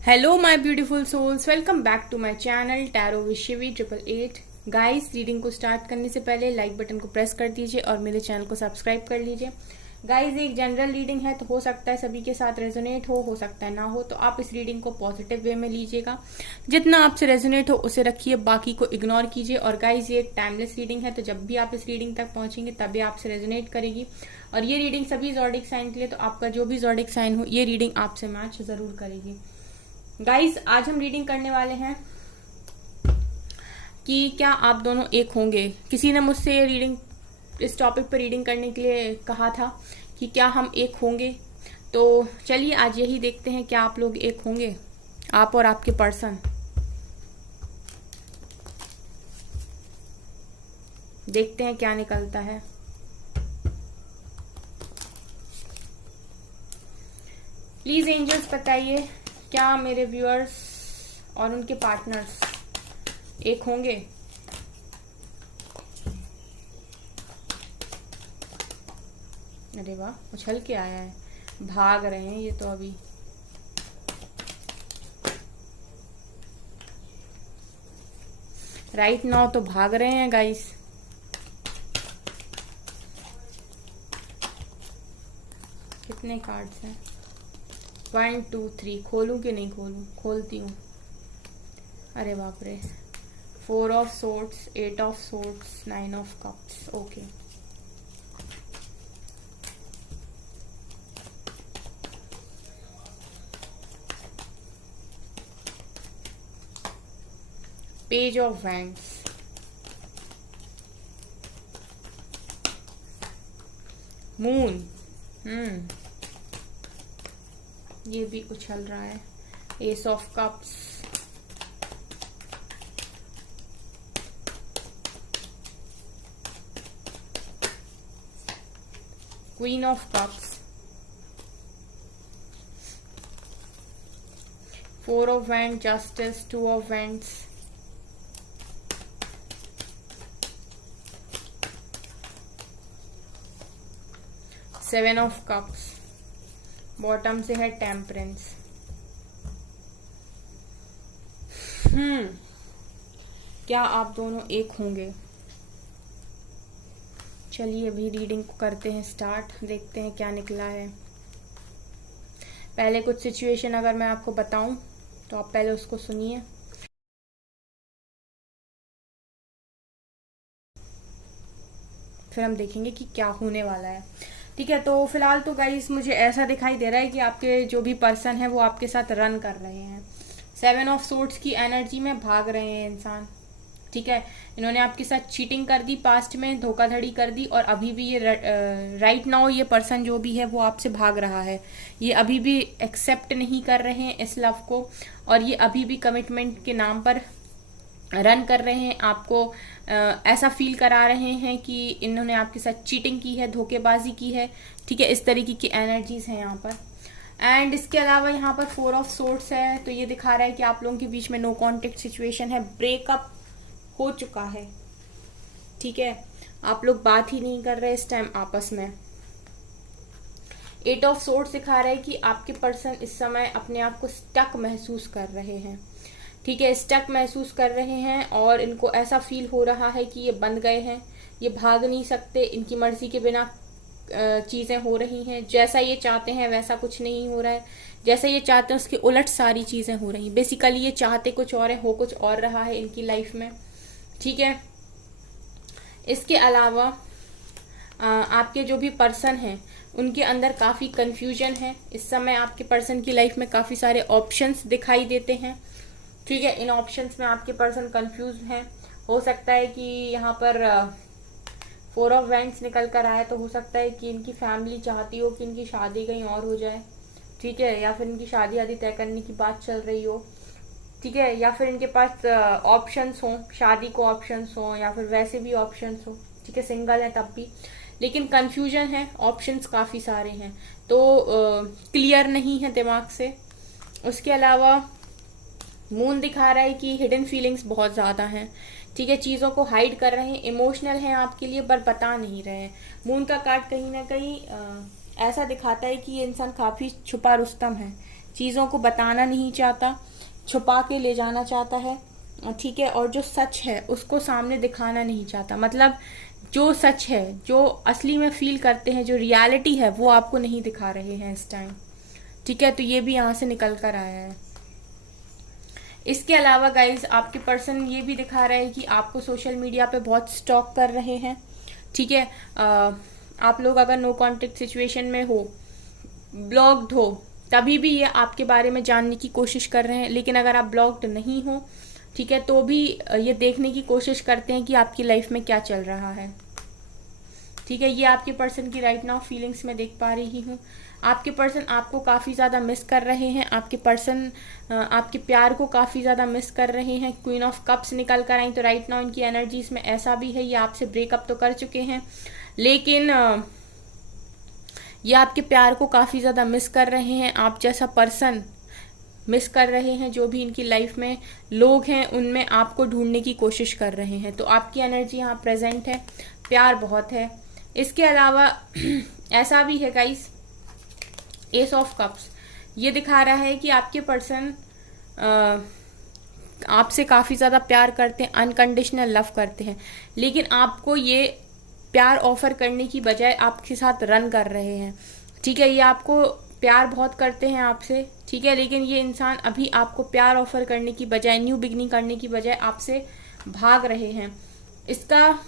Hello my beautiful souls, welcome back to my channel tarot with Shivi 888। Guys, reading को start करने से पहले like button को press कर दीजिए और मेरे चैनल को सब्सक्राइब कर लीजिए। गाइस, एक जनरल रीडिंग है तो हो सकता है सभी के साथ रेजोनेट हो सकता है ना हो, तो आप इस रीडिंग को पॉजिटिव वे में लीजिएगा। जितना आपसे रेजोनेट हो उसे रखिए, बाकी को इग्नोर कीजिए। और गाइस, ये एक टाइमलेस रीडिंग है, तो जब भी आप इस रीडिंग तक पहुंचेंगे तभी आपसे रेजोनेट करेगी। और ये रीडिंग सभी ज़ोडिक साइन के लिए, तो आपका जो भी ज़ोडिक साइन हो ये रीडिंग आपसे मैच जरूर करेगी। गाइस, आज हम रीडिंग करने वाले हैं कि क्या आप दोनों एक होंगे। किसी ने मुझसे ये रीडिंग, इस टॉपिक पर रीडिंग करने के लिए कहा था कि क्या हम एक होंगे। तो चलिए आज यही देखते हैं, क्या आप लोग एक होंगे, आप और आपके पर्सन। देखते हैं क्या निकलता है। प्लीज एंजल्स बताइए, क्या मेरे व्यूअर्स और उनके पार्टनर्स एक होंगे। अरे वाह, उछल के आया है, भाग रहे हैं ये तो अभी। राइट नाउ तो भाग रहे हैं गाइस। कितने कार्ड्स हैं? 1 2 3। खोलूं कि नहीं खोलूं? खोलती हूँ। अरे बाप रे, 4 of swords, 8 of swords, 9 of cups. Okay, page of wands, moon. ये भी उछल रहा है। S of cups, queen of cups, 4 of wand, justice, 2 of wands, seven of cups, bottom से है टेम्परेंस। क्या आप दोनों एक होंगे? चलिए अभी रीडिंग को करते हैं स्टार्ट, देखते हैं क्या निकला है। पहले कुछ सिचुएशन अगर मैं आपको बताऊं तो आप पहले उसको सुनिए। फिर हम देखेंगे कि क्या होने वाला है। ठीक है, तो फिलहाल तो गाइस मुझे ऐसा दिखाई दे रहा है कि आपके जो भी पर्सन है वो आपके साथ रन कर रहे हैं। 7 ऑफ सोर्ड्स की एनर्जी में भाग रहे हैं इंसान। ठीक है, इन्होंने आपके साथ चीटिंग कर दी, पास्ट में धोखाधड़ी कर दी, और अभी भी ये राइट नाउ ये पर्सन जो भी है वो आपसे भाग रहा है। ये अभी भी एक्सेप्ट नहीं कर रहे हैं इस लव को, और ये अभी भी कमिटमेंट के नाम पर रन कर रहे हैं। आपको ऐसा फील करा रहे हैं कि इन्होंने आपके साथ चीटिंग की है, धोखेबाजी की है। ठीक है, इस तरीके की एनर्जीज हैं यहाँ पर। एंड इसके अलावा यहाँ पर 4 ऑफ सोर्ड्स है, तो ये दिखा रहा है कि आप लोगों के बीच में नो कॉन्टेक्ट सिचुएशन है, ब्रेकअप हो चुका है। ठीक है, आप लोग बात ही नहीं कर रहे इस टाइम आपस में। 8 ऑफ सोर्ड्स दिखा रहा है कि आपके पर्सन इस समय अपने आप को स्टक महसूस कर रहे हैं। ठीक है, स्टक महसूस कर रहे हैं और इनको ऐसा फील हो रहा है कि ये बंद गए हैं, ये भाग नहीं सकते, इनकी मर्जी के बिना चीजें हो रही हैं। जैसा ये चाहते हैं वैसा कुछ नहीं हो रहा है, जैसा ये चाहते हैं उसके उलट सारी चीजें हो रही हैं। बेसिकली ये चाहते कुछ और है, हो कुछ और रहा है इनकी लाइफ में। ठीक है, इसके अलावा आपके जो भी पर्सन हैं उनके अंदर काफ़ी कंफ्यूजन है इस समय। आपके पर्सन की लाइफ में काफ़ी सारे ऑप्शंस दिखाई देते हैं। ठीक है, इन ऑप्शंस में आपके पर्सन कंफ्यूज हैं। हो सकता है कि यहाँ पर 4 ऑफ वैंड्स निकल कर आए, तो हो सकता है कि इनकी फैमिली चाहती हो कि इनकी शादी कहीं और हो जाए। ठीक है, या फिर इनकी शादी आदि तय करने की बात चल रही हो। ठीक है, या फिर इनके पास ऑप्शंस हो, शादी को ऑप्शंस हो, या फिर वैसे भी ऑप्शंस हो। ठीक है, सिंगल है तब भी, लेकिन कंफ्यूजन है, ऑप्शंस काफ़ी सारे हैं, तो क्लियर नहीं है दिमाग से। उसके अलावा मून दिखा रहा है कि हिडन फीलिंग्स बहुत ज़्यादा हैं। ठीक है, चीज़ों को हाइड कर रहे हैं, इमोशनल हैं आपके लिए पर बता नहीं रहे हैं। मून का कार्ड कहीं ना कहीं ऐसा दिखाता है कि ये इंसान काफ़ी छुपा रुस्तम है। चीज़ों को बताना नहीं चाहता, छुपा के ले जाना चाहता है, ठीक है। और जो सच है उसको सामने दिखाना नहीं चाहता, मतलब जो सच है, जो असली में फील करते हैं, जो रियलिटी है, वो आपको नहीं दिखा रहे हैं इस टाइम, ठीक है। तो ये भी यहाँ से निकल कर आया है। इसके अलावा गाइज आपके पर्सन ये भी दिखा रहा है कि आपको सोशल मीडिया पे बहुत स्टॉक कर रहे हैं, ठीक है। आप लोग अगर नो कॉन्टेक्ट सिचुएशन में हो, ब्लॉक्ड हो, तभी भी ये आपके बारे में जानने की कोशिश कर रहे हैं। लेकिन अगर आप ब्लॉक्ड नहीं हो, ठीक है, तो भी ये देखने की कोशिश करते हैं कि आपकी लाइफ में क्या चल रहा है, ठीक है। ये आपके पर्सन की राइट नाउ फीलिंग्स में देख पा रही हूँ। आपके पर्सन आपको काफ़ी ज़्यादा मिस कर रहे हैं, आपके पर्सन आपके प्यार को काफ़ी ज़्यादा मिस कर रहे हैं। क्वीन ऑफ कप्स निकल कर आई, तो राइट नाउ इनकी एनर्जीज में ऐसा भी है, ये आपसे ब्रेकअप तो कर चुके हैं, लेकिन ये आपके प्यार को काफ़ी ज़्यादा मिस कर रहे हैं। आप जैसा पर्सन मिस कर रहे हैं। जो भी इनकी लाइफ में लोग हैं उनमें आपको ढूंढने की कोशिश कर रहे हैं। तो आपकी एनर्जी यहाँ प्रेजेंट है, प्यार बहुत है। इसके अलावा ऐसा भी है गाइस, एस ऑफ कप्स ये दिखा रहा है कि आपके पर्सन आपसे काफ़ी ज़्यादा प्यार करते हैं, अनकंडीशनल लव करते हैं, लेकिन आपको ये प्यार ऑफर करने की बजाय आपके साथ रन कर रहे हैं, ठीक है। ये आपको प्यार बहुत करते हैं आपसे, ठीक है, लेकिन ये इंसान अभी आपको प्यार ऑफर करने की बजाय, न्यू बिगनिंग करने की बजाय आपसे भाग रहे हैं। इसका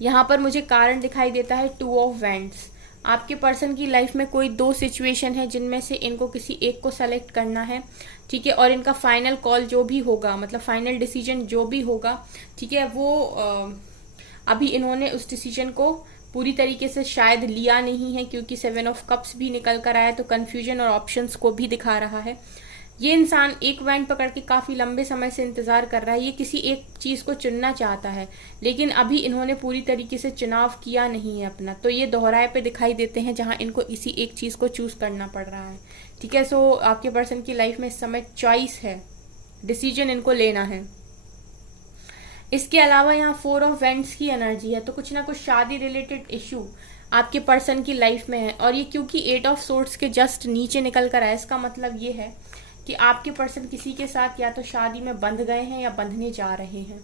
यहाँ पर मुझे कारण दिखाई देता है टू ऑफ वैंड्स। आपके पर्सन की लाइफ में कोई दो सिचुएशन है जिनमें से इनको किसी एक को सेलेक्ट करना है, ठीक है। और इनका फाइनल कॉल जो भी होगा, मतलब फाइनल डिसीजन जो भी होगा, ठीक है, वो अभी इन्होंने उस डिसीजन को पूरी तरीके से शायद लिया नहीं है, क्योंकि 7 ऑफ कप्स भी निकल कर आया, तो कंफ्यूजन और ऑप्शंस को भी दिखा रहा है। ये इंसान एक वैंड पकड़ के काफ़ी लंबे समय से इंतज़ार कर रहा है, ये किसी एक चीज़ को चुनना चाहता है, लेकिन अभी इन्होंने पूरी तरीके से चुनाव किया नहीं है अपना। तो ये दोहराए पे दिखाई देते हैं जहां इनको इसी एक चीज़ को चूज़ करना पड़ रहा है, ठीक है। सो आपके पर्सन की लाइफ में इस समय चॉइस है, डिसीजन इनको लेना है। इसके अलावा यहाँ 4 ऑफ वैंड्स की एनर्जी है, तो कुछ ना कुछ शादी रिलेटेड इशू आपके पर्सन की लाइफ में है। और ये क्योंकि 8 ऑफ सोर्ड्स के जस्ट नीचे निकल कर आया, इसका मतलब ये है कि आपके पर्सन किसी के साथ या तो शादी में बंध गए हैं या बंधने जा रहे हैं,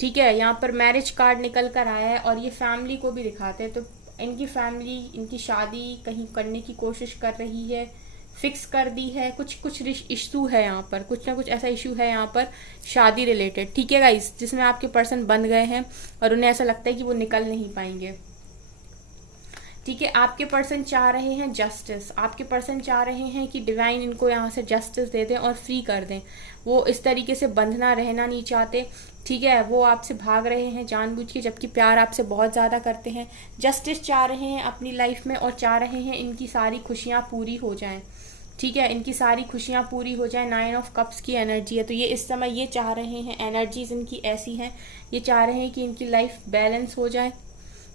ठीक है। यहाँ पर मैरिज कार्ड निकल कर आया है और ये फैमिली को भी दिखाते हैं। तो इनकी फैमिली इनकी शादी कहीं करने की कोशिश कर रही है, फिक्स कर दी है, कुछ इशू है यहाँ पर, कुछ ना कुछ ऐसा इशू है यहाँ पर शादी रिलेटेड, ठीक है गाइस, जिसमें आपके पर्सन बंध गए हैं और उन्हें ऐसा लगता है कि वो निकल नहीं पाएंगे, ठीक है। आपके पर्सन चाह रहे हैं जस्टिस, आपके पर्सन चाह रहे हैं कि डिवाइन इनको यहाँ से जस्टिस दे दें और फ्री कर दें। वो इस तरीके से बंधना रहना नहीं चाहते, ठीक है। वो आपसे भाग रहे हैं जानबूझ के, जबकि प्यार आपसे बहुत ज़्यादा करते हैं। जस्टिस चाह रहे हैं अपनी लाइफ में और चाह रहे हैं इनकी सारी खुशियाँ पूरी हो जाएं, ठीक है, इनकी सारी खुशियाँ पूरी हो जाएं। 9 ऑफ कप्स की एनर्जी है, तो ये इस समय ये चाह रहे हैं, एनर्जीज इनकी ऐसी हैं, ये चाह रहे हैं कि इनकी लाइफ बैलेंस हो जाए,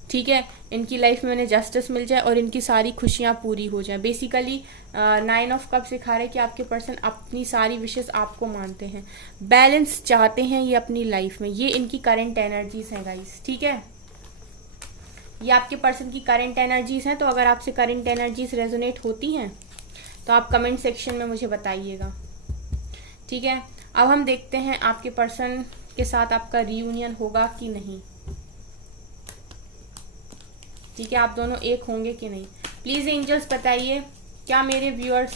ठीक है, इनकी लाइफ में उन्हें जस्टिस मिल जाए और इनकी सारी खुशियाँ पूरी हो जाए। बेसिकली 9 ऑफ कप्स सिखा रहे हैं कि आपके पर्सन अपनी सारी विशेष आपको मानते हैं, बैलेंस चाहते हैं ये अपनी लाइफ में। ये इनकी करंट एनर्जीज हैं गाइस, ठीक है, ये आपके पर्सन की करंट एनर्जीज हैं। तो अगर आपसे करंट एनर्जीज रेजोनेट होती हैं तो आप कमेंट सेक्शन में मुझे बताइएगा, ठीक है। अब हम देखते हैं आपके पर्सन के साथ आपका रियूनियन होगा कि नहीं, ठीक है, आप दोनों एक होंगे कि नहीं। प्लीज़ एंजल्स बताइए, क्या मेरे व्यूअर्स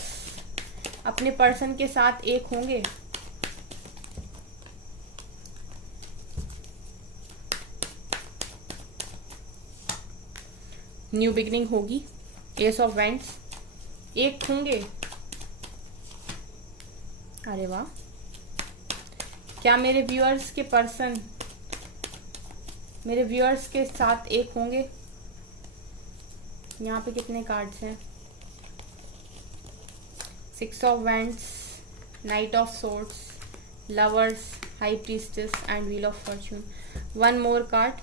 अपने पर्सन के साथ एक होंगे? न्यू बिगनिंग होगी, एस ऑफ वैंड्स, एक होंगे। अरे वाह, क्या मेरे व्यूअर्स के पर्सन मेरे व्यूअर्स के साथ एक होंगे? यहाँ पे कितने कार्ड्स हैं? 6 of wands, night of swords, lovers, high priestess and wheel of Fortune. One more card,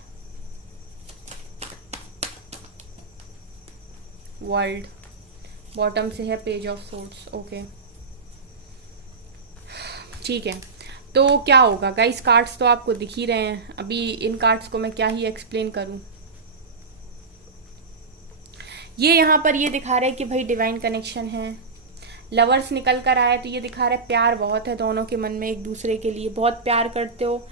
world, bottom से है पेज ऑफ सोर्ड्स, ओके, ठीक है। तो क्या होगा गाइस, कार्ड्स तो आपको दिख ही रहे हैं, अभी इन कार्ड्स को मैं क्या ही एक्सप्लेन करूं। ये यहाँ पर ये दिखा रहा है कि भाई डिवाइन कनेक्शन है, लवर्स निकल कर आया तो ये दिखा रहा है प्यार बहुत है दोनों के मन में, एक दूसरे के लिए बहुत प्यार करते हो,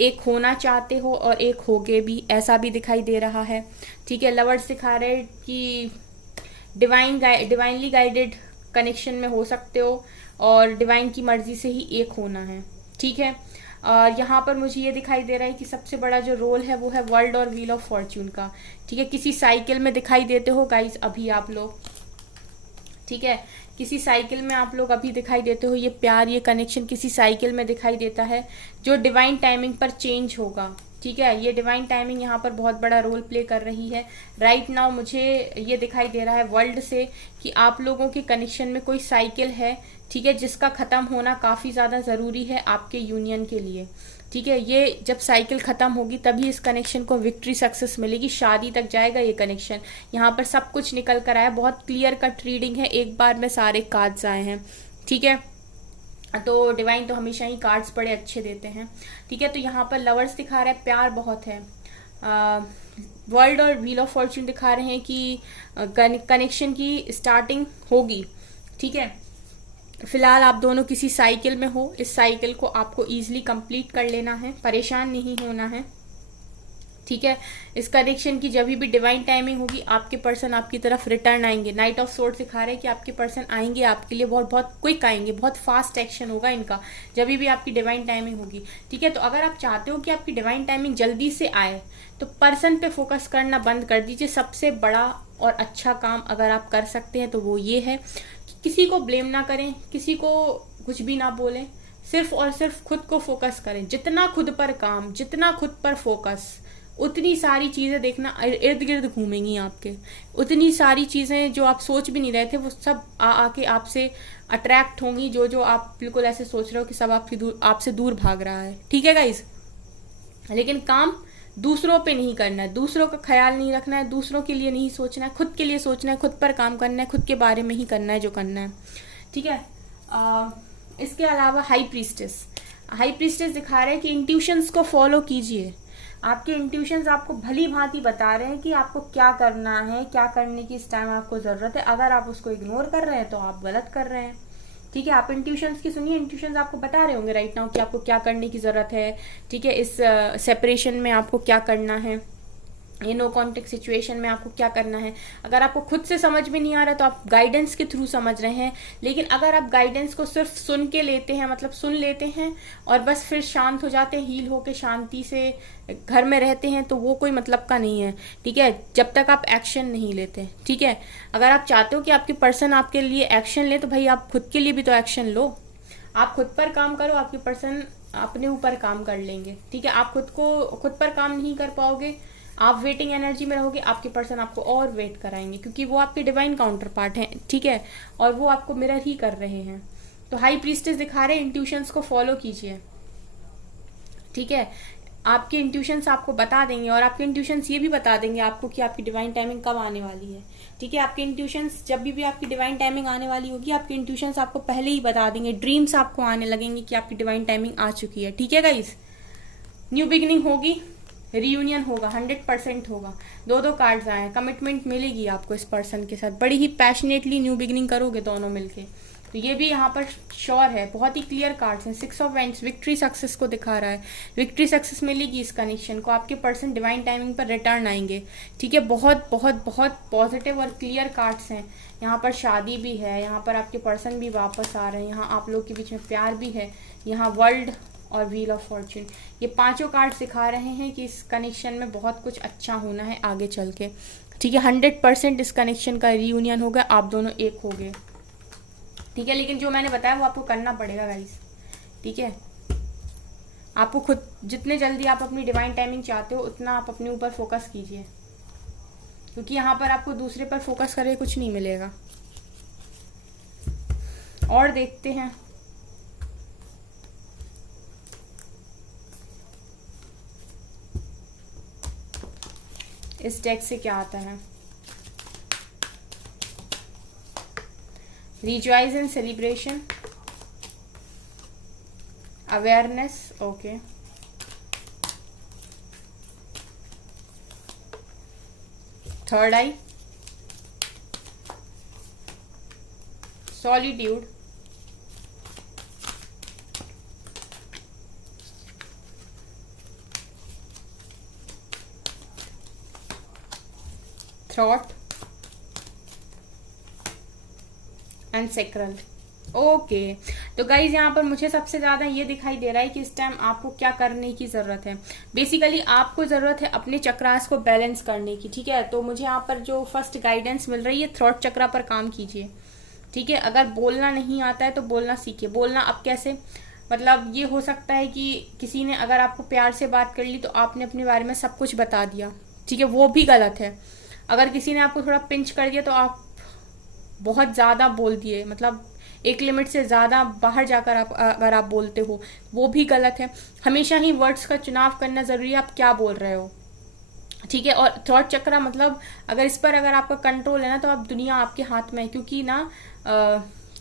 एक होना चाहते हो और एक होगे भी, ऐसा भी दिखाई दे रहा है। ठीक है, लवर्स दिखा रहे हैं कि डिवाइनली गाइडेड कनेक्शन में हो सकते हो और डिवाइन की मर्जी से ही एक होना है। ठीक है, और यहाँ पर मुझे ये दिखाई दे रहा है कि सबसे बड़ा जो रोल है वो है वर्ल्ड और व्हील ऑफ फॉर्च्यून का। ठीक है, किसी साइकिल में दिखाई देते हो गाइस अभी आप लोग। ठीक है, किसी साइकिल में आप लोग अभी दिखाई देते हो, ये प्यार ये कनेक्शन किसी साइकिल में दिखाई देता है जो डिवाइन टाइमिंग पर चेंज होगा। ठीक है, ये डिवाइन टाइमिंग यहाँ पर बहुत बड़ा रोल प्ले कर रही है। राइट नाउ मुझे ये दिखाई दे रहा है वर्ल्ड से कि आप लोगों के कनेक्शन में कोई साइकिल है, ठीक है, जिसका खत्म होना काफी ज्यादा जरूरी है आपके यूनियन के लिए। ठीक है, ये जब साइकिल खत्म होगी तभी इस कनेक्शन को विक्ट्री सक्सेस मिलेगी, शादी तक जाएगा ये कनेक्शन। यहाँ पर सब कुछ निकल कर आया, बहुत क्लियर कट रीडिंग है, एक बार में सारे कार्ड्स आए हैं। ठीक है, तो डिवाइन तो हमेशा ही कार्ड्स बड़े अच्छे देते हैं। ठीक है, तो यहाँ पर लवर्स दिखा रहा है प्यार बहुत है, वर्ल्ड और व्हील ऑफ फॉर्च्यून दिखा रहे हैं कि कनेक्शन की स्टार्टिंग होगी। ठीक है, फिलहाल आप दोनों किसी साइकिल में हो, इस साइकिल को आपको इजीली कंप्लीट कर लेना है, परेशान नहीं होना है। ठीक है, इस कनेक्शन की जब भी डिवाइन टाइमिंग होगी आपके पर्सन आपकी तरफ रिटर्न आएंगे। नाइट ऑफ सोर्ड सिखा रहे हैं कि आपके पर्सन आएंगे आपके लिए, बहुत बहुत क्विक आएंगे, बहुत फास्ट एक्शन होगा इनका जब भी आपकी डिवाइन टाइमिंग होगी। ठीक है, तो अगर आप चाहते हो कि आपकी डिवाइन टाइमिंग जल्दी से आए तो पर्सन पे फोकस करना बंद कर दीजिए। सबसे बड़ा और अच्छा काम अगर आप कर सकते हैं तो वो ये है कि किसी को ब्लेम ना करें, किसी को कुछ भी ना बोलें, सिर्फ और सिर्फ खुद को फोकस करें। जितना खुद पर काम, जितना खुद पर फोकस, उतनी सारी चीजें देखना इर्द गिर्द घूमेंगी आपके। उतनी सारी चीजें जो आप सोच भी नहीं रहे थे वो सब आके आपसे अट्रैक्ट होंगी, जो आप बिल्कुल ऐसे सोच रहे हो कि सब आपसे दूर भाग रहा है। ठीक है गाइज, लेकिन काम दूसरों पे नहीं करना है, दूसरों का ख्याल नहीं रखना है, दूसरों के लिए नहीं सोचना है, खुद के लिए सोचना है, खुद पर काम करना है, खुद के बारे में ही करना है जो करना है। ठीक है, इसके अलावा हाई प्रीस्टेस दिखा रहे हैं कि इंट्यूशंस को फॉलो कीजिए। आपके इंट्यूशंस आपको भली भांति बता रहे हैं कि आपको क्या करना है, क्या करने की इस टाइम आपको जरूरत है। अगर आप उसको इग्नोर कर रहे हैं तो आप गलत कर रहे हैं। ठीक है, आप इंट्यूशंस की सुनिए, इंट्यूशंस आपको बता रहे होंगे राइट नाउ कि आपको क्या करने की जरूरत है। ठीक है, इस सेपरेशन में आपको क्या करना है, ये नो कॉन्टेक्ट सिचुएशन में आपको क्या करना है। अगर आपको खुद से समझ में नहीं आ रहा तो आप गाइडेंस के थ्रू समझ रहे हैं, लेकिन अगर आप गाइडेंस को सिर्फ सुन के लेते हैं, मतलब सुन लेते हैं और बस फिर शांत हो जाते हैं, हील होके शांति से घर में रहते हैं, तो वो कोई मतलब का नहीं है। ठीक है, जब तक आप एक्शन नहीं लेते। ठीक है, अगर आप चाहते हो कि आपके पर्सन आपके लिए एक्शन ले तो भाई आप खुद के लिए भी तो एक्शन लो। आप खुद पर काम करो, आपके पर्सन अपने ऊपर काम कर लेंगे। ठीक है, आप खुद पर काम नहीं कर पाओगे, आप वेटिंग एनर्जी में रहोगे, आपके पर्सन आपको और वेट कराएंगे क्योंकि वो आपके डिवाइन काउंटर पार्ट हैं। ठीक है, और वो आपको मिरर ही कर रहे हैं। तो हाई प्रीस्टेस दिखा रहे हैं इंट्यूशंस को फॉलो कीजिए। ठीक है, आपके इंट्यूशंस आपको बता देंगे और आपके इंट्यूशंस ये भी बता देंगे आपको कि आपकी डिवाइन टाइमिंग कब आने वाली है। ठीक है, आपके इंट्यूशंस जब भी आपकी डिवाइन टाइमिंग आने वाली होगी, आपके इंट्यूशंस आपको पहले ही बता देंगे। ड्रीम्स आपको आने लगेंगे कि आपकी डिवाइन टाइमिंग आ चुकी है। ठीक है गाइस, न्यू बिगिनिंग होगी, रियूनियन होगा, 100% होगा। दो कार्ड्स आए हैं, कमिटमेंट मिलेगी आपको इस पर्सन के साथ, बड़ी ही पैशनेटली न्यू बिगिनिंग करोगे दोनों मिलके। तो ये भी यहाँ पर श्योर है, बहुत ही क्लियर कार्ड्स हैं। 6 ऑफ वेंट्स विक्ट्री सक्सेस को दिखा रहा है, विक्ट्री सक्सेस मिलेगी इस कनेक्शन को, आपके पर्सन डिवाइन टाइमिंग पर रिटर्न आएंगे। ठीक है, बहुत बहुत बहुत पॉजिटिव और क्लियर कार्ड्स हैं। यहाँ पर शादी भी है, यहाँ पर आपके पर्सन भी वापस आ रहे हैं, यहाँ आप लोग के बीच में प्यार भी है, यहाँ वर्ल्ड और व्हील ऑफ फॉर्च्यून, ये पांचों कार्ड सिखा रहे हैं कि इस कनेक्शन में बहुत कुछ अच्छा होना है आगे चल के। ठीक है, 100% इस कनेक्शन का रियूनियन होगा, आप दोनों एक हो गए। ठीक है, लेकिन जो मैंने बताया वो आपको करना पड़ेगा गाइस। ठीक है, आपको खुद जितने जल्दी आप अपनी डिवाइन टाइमिंग चाहते हो उतना आप अपने ऊपर फोकस कीजिए, क्योंकि यहाँ पर आपको दूसरे पर फोकस करके कुछ नहीं मिलेगा। और देखते हैं इस डेक से क्या आता है। Rejoice in celebration, awareness, okay, third I, solitude, throat and sacral. Okay, तो गाइज यहाँ पर मुझे सबसे ज्यादा ये दिखाई दे रहा है कि इस टाइम आपको क्या करने की जरूरत है। बेसिकली आपको जरूरत है अपने चक्रास को बैलेंस करने की, ठीक है। तो मुझे यहाँ पर जो फर्स्ट गाइडेंस मिल रही है, थ्रॉट चक्रा पर काम कीजिए, ठीक है। अगर बोलना नहीं आता है तो बोलना सीखिए। बोलना अब कैसे, मतलब ये हो सकता है कि किसी ने अगर आपको प्यार से बात कर ली तो आपने अपने बारे में सब कुछ बता दिया, ठीक है, वो भी गलत है। अगर किसी ने आपको थोड़ा पिंच कर दिया तो आप बहुत ज्यादा बोल दिए, मतलब एक लिमिट से ज्यादा बाहर जाकर अगर आप बोलते हो, वो भी गलत है। हमेशा ही वर्ड्स का चुनाव करना जरूरी है, आप क्या बोल रहे हो, ठीक है। और थॉट चक्रा मतलब अगर इस पर अगर आपका कंट्रोल है ना, तो आप दुनिया आपके हाथ में है, क्योंकि ना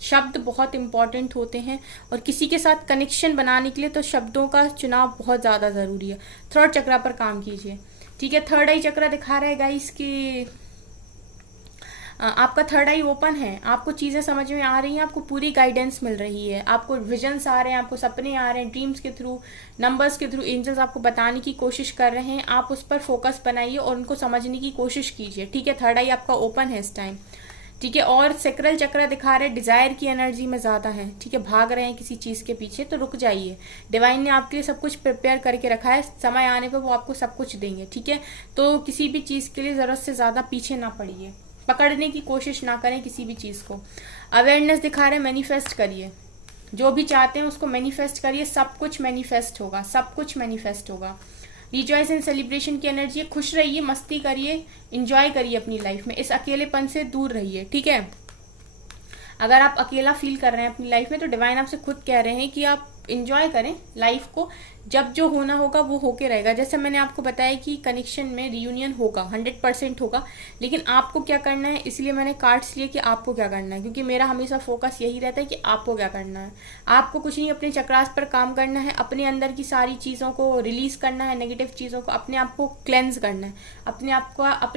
शब्द बहुत इंपॉर्टेंट होते हैं और किसी के साथ कनेक्शन बनाने के लिए तो शब्दों का चुनाव बहुत ज्यादा जरूरी है। थर्ड चक्रा पर काम कीजिए, ठीक है। थर्ड आई चक्रा दिखा रहा है गाइस कि आपका थर्ड आई ओपन है, आपको चीजें समझ में आ रही हैं, आपको पूरी गाइडेंस मिल रही है, आपको विजन्स आ रहे हैं, आपको सपने आ रहे हैं, ड्रीम्स के थ्रू, नंबर्स के थ्रू एंजल्स आपको बताने की कोशिश कर रहे हैं। आप उस पर फोकस बनाइए और उनको समझने की कोशिश कीजिए, ठीक है। थर्ड आई आपका ओपन है इस टाइम, ठीक है। और सेक्रल चक्र दिखा रहे हैं डिजायर की एनर्जी में ज्यादा है, ठीक है। भाग रहे हैं किसी चीज के पीछे, तो रुक जाइए। डिवाइन ने आपके लिए सब कुछ प्रिपेयर करके रखा है, समय आने पर वो आपको सब कुछ देंगे, ठीक है। तो किसी भी चीज के लिए जरूरत से ज्यादा पीछे ना पड़िए, पकड़ने की कोशिश ना करें किसी भी चीज को। अवेयरनेस दिखा रहे हैं, मैनिफेस्ट करिए, जो भी चाहते हैं उसको मैनिफेस्ट करिए, सब कुछ मैनिफेस्ट होगा, सब कुछ मैनिफेस्ट होगा। रिजॉइस एंड सेलिब्रेशन की एनर्जी, खुश रहिए, मस्ती करिए, एंजॉय करिए अपनी लाइफ में, इस अकेलेपन से दूर रहिए, ठीक है। अगर आप अकेला फील कर रहे हैं अपनी लाइफ में तो डिवाइन आपसे खुद कह रहे हैं कि आप एंजॉय करें लाइफ को, जब जो होना होगा वो होके रहेगा। जैसे मैंने आपको बताया कि कनेक्शन में रियूनियन होगा, 100% होगा, लेकिन आपको क्या करना है, इसलिए मैंने कार्ड्स लिए कि आपको क्या करना है, क्योंकि मेरा हमेशा फोकस यही रहता है कि आपको क्या करना है। आपको कुछ नहीं, अपने चक्रास पर काम करना है, अपने अंदर की सारी चीजों को रिलीज करना है, नेगेटिव चीजों को, अपने आप को क्लेंज करना है, अपने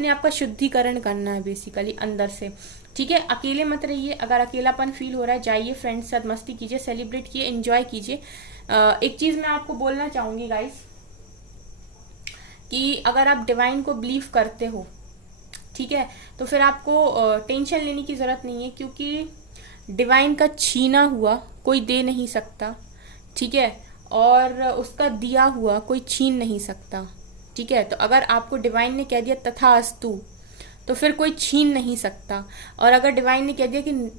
आप का शुद्धिकरण करना है बेसिकली अंदर से, ठीक है। अकेले मत रहिए, अगर अकेलापन फील हो रहा है जाइए फ्रेंड्स के साथ मस्ती कीजिए, सेलिब्रेट कीजिए, एंजॉय कीजिए। एक चीज मैं आपको बोलना चाहूंगी गाइस कि अगर आप डिवाइन को बिलीव करते हो, ठीक है, तो फिर आपको टेंशन लेने की जरूरत नहीं है, क्योंकि डिवाइन का छीना हुआ कोई दे नहीं सकता, ठीक है, और उसका दिया हुआ कोई छीन नहीं सकता, ठीक है। तो अगर आपको डिवाइन ने कह दिया तथास्तु, तो फिर कोई छीन नहीं सकता। और अगर डिवाइन ने कह दिया कि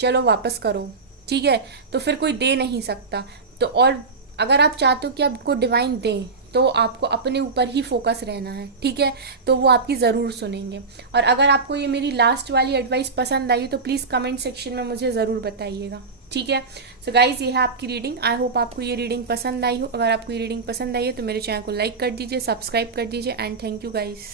चलो वापस करो, ठीक है, तो फिर कोई दे नहीं सकता। तो और अगर आप चाहते हो कि आपको डिवाइन दें तो आपको अपने ऊपर ही फोकस रहना है, ठीक है, तो वो आपकी जरूर सुनेंगे। और अगर आपको ये मेरी लास्ट वाली एडवाइस पसंद आई तो प्लीज कमेंट सेक्शन में मुझे जरूर बताइएगा, ठीक है। सो गाइज, ये है आपकी रीडिंग। आई होप आपको ये रीडिंग पसंद आई हो। अगर आपको ये रीडिंग पसंद आई है तो मेरे चैनल को लाइक कर दीजिए, सब्सक्राइब कर दीजिए एंड थैंक यू गाइज।